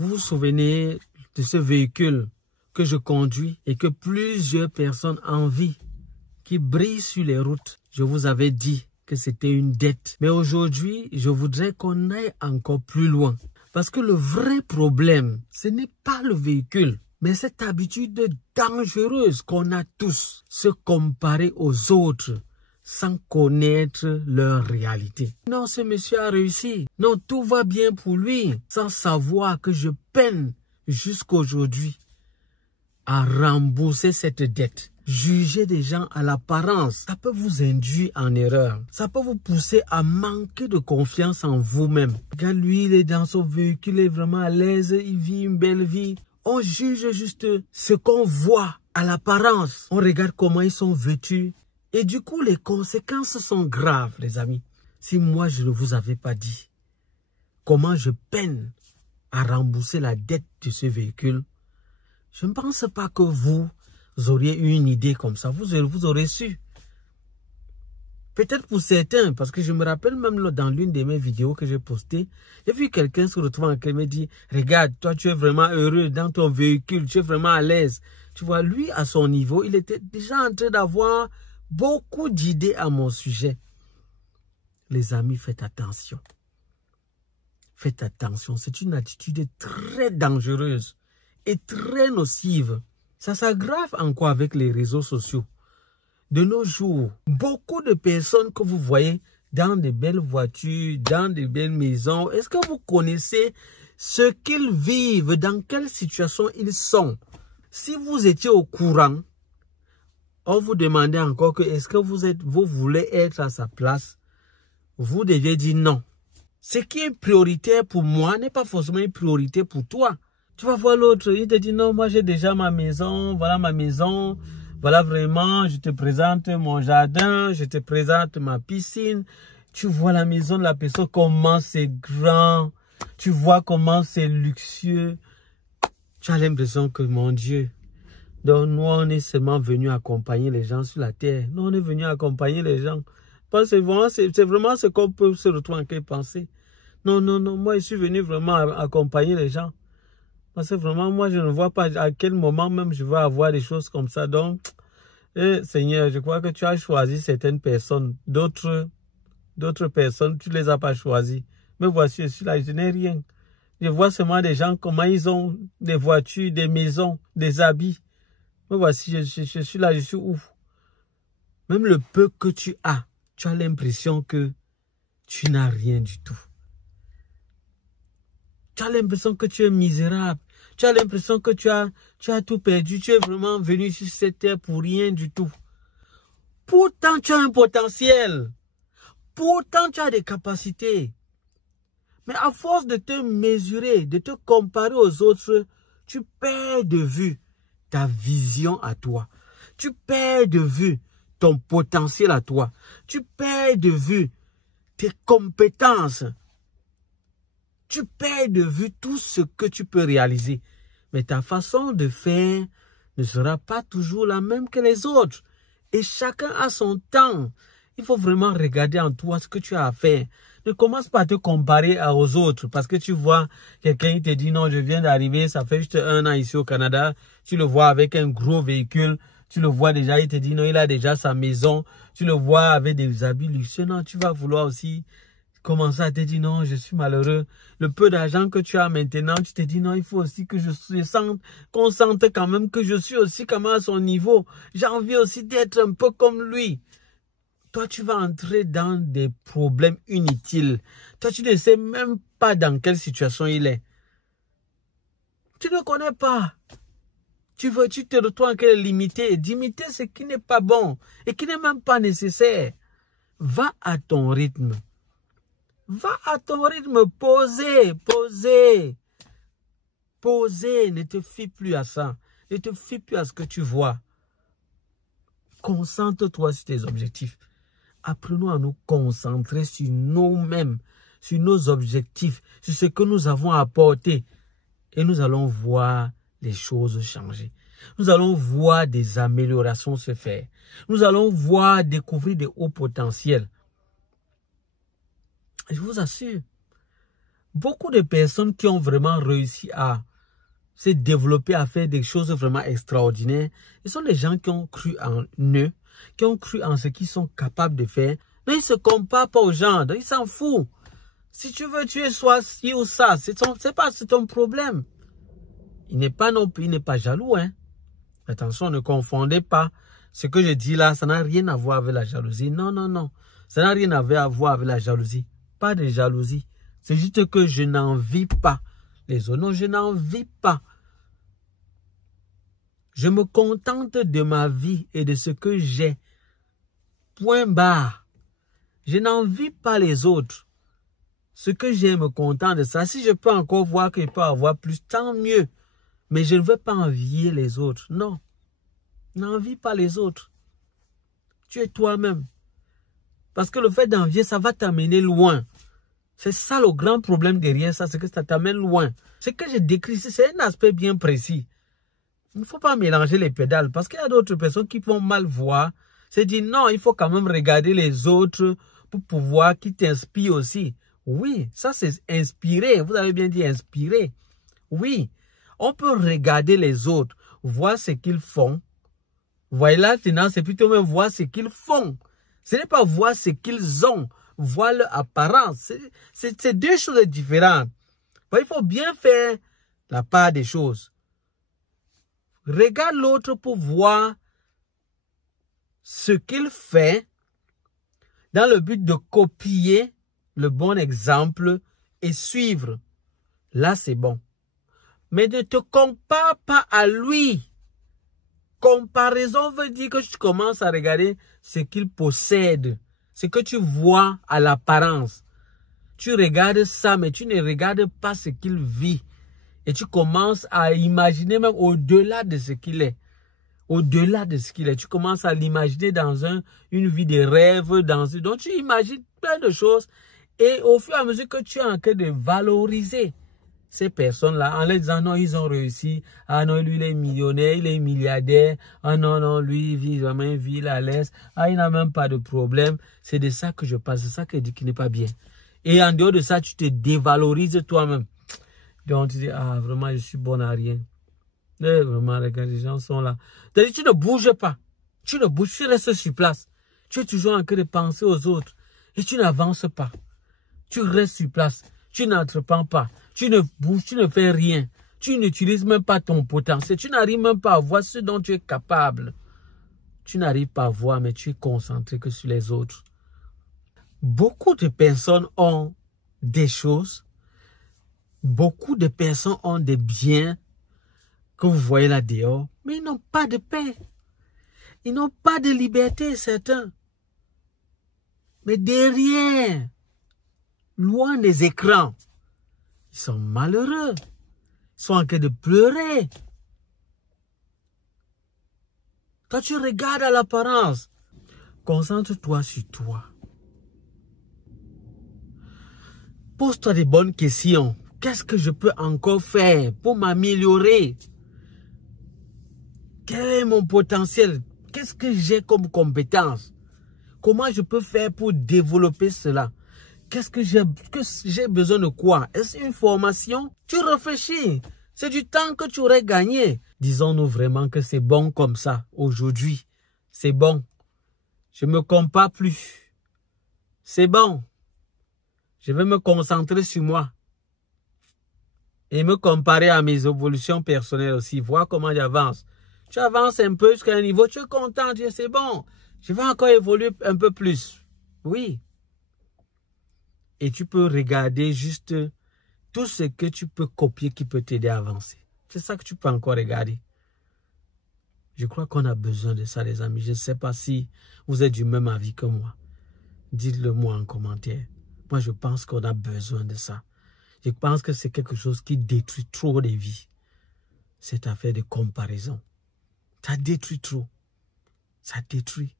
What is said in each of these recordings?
Vous vous souvenez de ce véhicule que je conduis et que plusieurs personnes envient, qui brille sur les routes. Je vous avais dit que c'était une dette. Mais aujourd'hui, je voudrais qu'on aille encore plus loin. Parce que le vrai problème, ce n'est pas le véhicule, mais cette habitude dangereuse qu'on a tous, se comparer aux autres sans connaître leur réalité. Non, ce monsieur a réussi. Non, tout va bien pour lui, sans savoir que je peine jusqu'aujourd'hui à rembourser cette dette. Juger des gens à l'apparence, ça peut vous induire en erreur. Ça peut vous pousser à manquer de confiance en vous-même. Regarde, lui, il est dans son véhicule, il est vraiment à l'aise, il vit une belle vie. On juge juste ce qu'on voit à l'apparence. On regarde comment ils sont vêtus. Et du coup, les conséquences sont graves, les amis. Si moi, je ne vous avais pas dit comment je peine à rembourser la dette de ce véhicule, je ne pense pas que vous auriez eu une idée comme ça. Vous aurez su. Peut-être pour certains, parce que je me rappelle même dans l'une de mes vidéos que j'ai postées, j'ai vu quelqu'un se retrouver en train de me dire, regarde, toi tu es vraiment heureux dans ton véhicule, tu es vraiment à l'aise. Tu vois, lui à son niveau, il était déjà en train d'avoir beaucoup d'idées à mon sujet. Les amis, faites attention. Faites attention, c'est une attitude très dangereuse et très nocive. Ça s'aggrave encore avec les réseaux sociaux. De nos jours, beaucoup de personnes que vous voyez dans de belles voitures, dans de belles maisons, est-ce que vous connaissez ce qu'ils vivent, dans quelle situation ils sont? Si vous étiez au courant, on vous demandait encore que est-ce que vous voulez être à sa place, vous deviez dire non. Ce qui est prioritaire pour moi n'est pas forcément une priorité pour toi. Tu vas voir l'autre, il te dit non, moi j'ai déjà ma maison, voilà ma maison. Voilà vraiment, je te présente mon jardin, je te présente ma piscine. Tu vois la maison de la personne, comment c'est grand. Tu vois comment c'est luxueux. Tu as l'impression que, mon Dieu, donc nous, on est seulement venu accompagner les gens sur la terre. Nous, on est venu accompagner les gens. C'est vraiment ce qu'on peut se retrouver en train de penser. Non, non, non, moi, je suis venu vraiment accompagner les gens. Parce que vraiment, moi, je ne vois pas à quel moment même je vais avoir des choses comme ça. Donc, Seigneur, je crois que tu as choisi certaines personnes. D'autres personnes, tu ne les as pas choisies. Mais voici, je suis là, je n'ai rien. Je vois seulement des gens, comment ils ont des voitures, des maisons, des habits. Mais voici, je suis là, je suis où? Même le peu que tu as l'impression que tu n'as rien du tout. Tu as l'impression que tu es misérable. Tu as l'impression que tu as tout perdu. Tu es vraiment venu sur cette terre pour rien du tout. Pourtant, tu as un potentiel. Pourtant, tu as des capacités. Mais à force de te mesurer, de te comparer aux autres, tu perds de vue ta vision à toi. Tu perds de vue ton potentiel à toi. Tu perds de vue tes compétences. Tu perds de vue tout ce que tu peux réaliser. Mais ta façon de faire ne sera pas toujours la même que les autres. Et chacun a son temps. Il faut vraiment regarder en toi ce que tu as à faire. Ne commence pas à te comparer aux autres. Parce que tu vois, quelqu'un te dit non, je viens d'arriver, ça fait juste 1 an ici au Canada. Tu le vois avec un gros véhicule. Tu le vois déjà, il te dit non, il a déjà sa maison. Tu le vois avec des habits luxueux. Non, tu vas vouloir aussi commencer à te dire non, je suis malheureux. Le peu d'argent que tu as maintenant, tu te dis non, il faut aussi que qu'on sente quand même que je suis aussi quand même à son niveau. J'ai envie aussi d'être un peu comme lui. Toi, tu vas entrer dans des problèmes inutiles. Toi, tu ne sais même pas dans quelle situation il est. Tu ne connais pas. Tu te retrouves en train de limiter. D'imiter ce qui n'est pas bon et qui n'est même pas nécessaire. Va à ton rythme. Va à ton rythme, posez. Posez, ne te fie plus à ça. Ne te fie plus à ce que tu vois. Concentre-toi sur tes objectifs. Apprenons à nous concentrer sur nous-mêmes, sur nos objectifs, sur ce que nous avons apporté. Et nous allons voir les choses changer. Nous allons voir des améliorations se faire. Nous allons voir, découvrir des hauts potentiels. Je vous assure, Beaucoup de personnes qui ont vraiment réussi à se développer, à faire des choses vraiment extraordinaires, ce sont les gens qui ont cru en eux, qui ont cru en ce qu'ils sont capables de faire. Mais ils ne se comparent pas aux gens, donc ils s'en foutent. Si tu veux, tu es soit ci ou ça, c'est ton problème. Il n'est pas non plus, il n'est pas jaloux, hein. Attention, ne confondez pas. Ce que je dis là, ça n'a rien à voir avec la jalousie. Non, non, non. Ça n'a rien à voir avec la jalousie. Pas de jalousie. C'est juste que je n'envie pas les autres. Non, je n'envie pas. Je me contente de ma vie et de ce que j'ai. Point barre. Je n'envie pas les autres. Ce que j'ai me contente de ça. Si je peux encore voir que je peux avoir plus, tant mieux. Mais je ne veux pas envier les autres. Non. N'envie pas les autres. Tu es toi-même. Parce que le fait d'envier, ça va t'amener loin. C'est ça le grand problème derrière ça, c'est que ça t'amène loin. Ce que je décris, c'est un aspect bien précis. Il ne faut pas mélanger les pédales parce qu'il y a d'autres personnes qui vont mal voir. C'est dit non, il faut quand même regarder les autres pour pouvoir qui t'inspirent aussi. Oui, ça c'est inspirer. Vous avez bien dit inspirer. Oui, on peut regarder les autres, voir ce qu'ils font. Voilà, sinon c'est plutôt même voir ce qu'ils font. Ce n'est pas voir ce qu'ils ont, voir leur apparence. C'est deux choses différentes. Il faut bien faire la part des choses. Regarde l'autre pour voir ce qu'il fait dans le but de copier le bon exemple et suivre. Là, c'est bon. Mais ne te compare pas à lui. Comparaison veut dire que tu commences à regarder ce qu'il possède, ce que tu vois à l'apparence. Tu regardes ça, mais tu ne regardes pas ce qu'il vit. Et tu commences à imaginer même au-delà de ce qu'il est. Au-delà de ce qu'il est. Tu commences à l'imaginer dans une vie de rêve. Donc tu imagines plein de choses. Et au fur et à mesure que tu es en train de valoriser ces personnes-là, en leur disant non, ils ont réussi. Ah non, lui, il est millionnaire, il est milliardaire. Ah non, non, lui, il vit vraiment une vie à l'aise. Ah, il n'a même pas de problème. C'est de ça que je parle. C'est ça que je dis qui n'est pas bien. Et en dehors de ça, tu te dévalorises toi-même. Donc, tu dis, ah, vraiment, je suis bon à rien. Et vraiment, regarde, les gens sont là. C'est-à-dire, tu ne bouges pas. Tu ne bouges, tu restes sur place. Tu es toujours en train de penser aux autres. Et tu n'avances pas. Tu restes sur place. Tu n'entreprends pas. Tu ne bouges, tu ne fais rien. Tu n'utilises même pas ton potentiel. Tu n'arrives même pas à voir ce dont tu es capable. Tu n'arrives pas à voir, mais tu es concentré que sur les autres. Beaucoup de personnes ont des choses. Beaucoup de personnes ont des biens que vous voyez là dehors, mais ils n'ont pas de paix. Ils n'ont pas de liberté, certains. Mais derrière, loin des écrans, ils sont malheureux. Ils sont en train de pleurer. Quand tu regardes à l'apparence, concentre-toi sur toi. Pose-toi des bonnes questions. Qu'est-ce que je peux encore faire pour m'améliorer? Quel est mon potentiel? Qu'est-ce que j'ai comme compétence? Comment je peux faire pour développer cela? Qu'est-ce que j'ai besoin de quoi? Est-ce une formation? Tu réfléchis. C'est du temps que tu aurais gagné. Disons-nous vraiment que c'est bon comme ça aujourd'hui. C'est bon. Je ne me compare plus. C'est bon. Je vais me concentrer sur moi. Et me comparer à mes évolutions personnelles aussi. Voir comment j'avance. Tu avances un peu jusqu'à un niveau. Tu es content. Tu dis c'est bon. Je vais encore évoluer un peu plus. Oui. Et tu peux regarder juste tout ce que tu peux copier qui peut t'aider à avancer. C'est ça que tu peux encore regarder. Je crois qu'on a besoin de ça, les amis. Je ne sais pas si vous êtes du même avis que moi. Dites-le moi en commentaire. Moi, je pense qu'on a besoin de ça. Je pense que c'est quelque chose qui détruit trop des vies. Cette affaire de comparaison. Ça détruit trop. Ça détruit.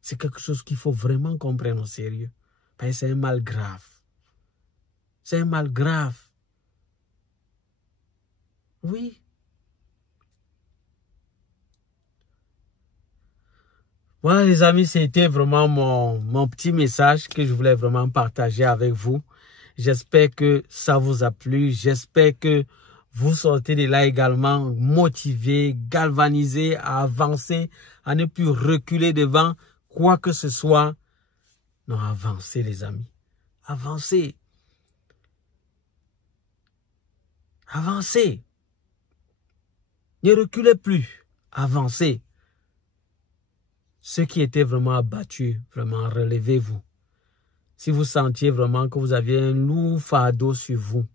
C'est quelque chose qu'il faut vraiment comprendre au sérieux. Parce que c'est un mal grave. C'est un mal grave. Oui. Voilà les amis, c'était vraiment mon petit message que je voulais vraiment partager avec vous. J'espère que ça vous a plu. J'espère que vous sortez de là également motivé, galvanisé à avancer, à ne plus reculer devant quoi que ce soit. Non, avancez les amis. Avancez. Avancez. Ne reculez plus. Avancez. Ceux qui étaient vraiment abattus, vraiment relevez-vous. Si vous sentiez vraiment que vous aviez un lourd fardeau sur vous,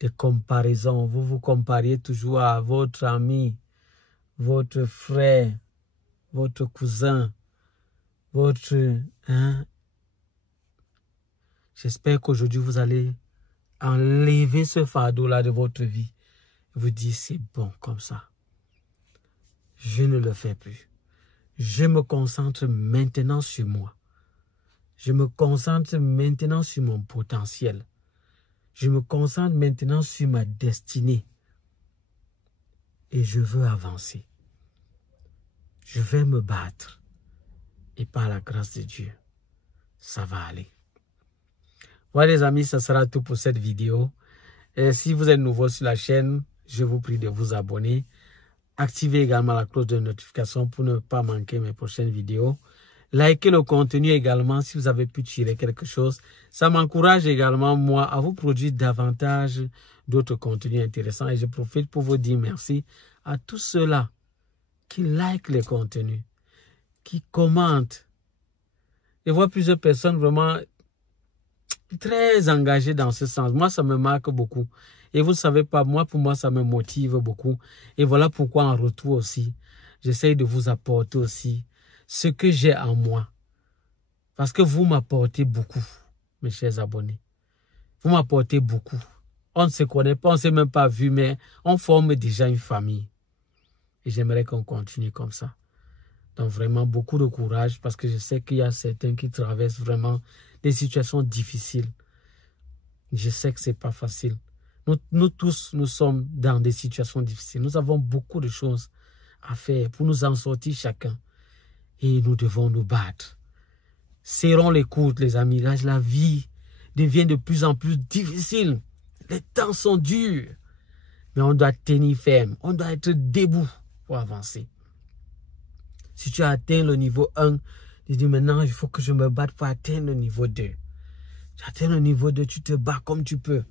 des comparaisons, vous vous compariez toujours à votre ami, votre frère, votre cousin, votre... J'espère qu'aujourd'hui vous allez enlever ce fardeau-là de votre vie. Vous dites, c'est bon comme ça. Je ne le fais plus. Je me concentre maintenant sur moi. Je me concentre maintenant sur mon potentiel. Je me concentre maintenant sur ma destinée. Et je veux avancer. Je vais me battre. Et par la grâce de Dieu, ça va aller. Voilà les amis, ça sera tout pour cette vidéo. Et si vous êtes nouveau sur la chaîne, je vous prie de vous abonner. Activez également la cloche de notification pour ne pas manquer mes prochaines vidéos. Likez le contenu également si vous avez pu tirer quelque chose. Ça m'encourage également, moi, à vous produire davantage d'autres contenus intéressants. Et je profite pour vous dire merci à tous ceux-là qui likent les contenus, qui commentent. Je vois plusieurs personnes vraiment très engagées dans ce sens. Moi, ça me marque beaucoup. Et vous ne savez pas, moi, pour moi, ça me motive beaucoup. Et voilà pourquoi, en retour aussi, j'essaie de vous apporter aussi ce que j'ai en moi. Parce que vous m'apportez beaucoup, mes chers abonnés. Vous m'apportez beaucoup. On ne se connaît pas, on ne s'est même pas vu, mais on forme déjà une famille. Et j'aimerais qu'on continue comme ça. Donc vraiment beaucoup de courage parce que je sais qu'il y a certains qui traversent vraiment des situations difficiles. Je sais que ce n'est pas facile. Nous tous, nous sommes dans des situations difficiles. Nous avons beaucoup de choses à faire pour nous en sortir chacun. Et nous devons nous battre. Serrons les coudes, les amis. Là, la vie devient de plus en plus difficile. Les temps sont durs. Mais on doit tenir ferme. On doit être debout pour avancer. Si tu as atteint le niveau 1, tu dis maintenant, il faut que je me batte pour atteindre le niveau 2. Tu atteins le niveau 2, tu te bats comme tu peux.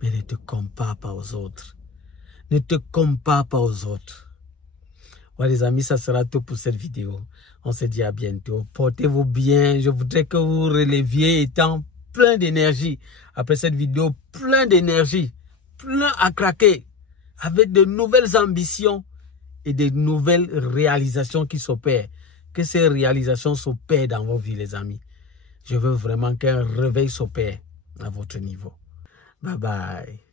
Mais ne te compare pas aux autres. Ne te compare pas aux autres. Voilà les amis, ça sera tout pour cette vidéo. On se dit à bientôt. Portez-vous bien. Je voudrais que vous releviez étant plein d'énergie. Après cette vidéo, plein d'énergie. Plein à craquer. Avec de nouvelles ambitions et de nouvelles réalisations qui s'opèrent. Que ces réalisations s'opèrent dans vos vies les amis. Je veux vraiment qu'un réveil s'opère à votre niveau. Bye bye.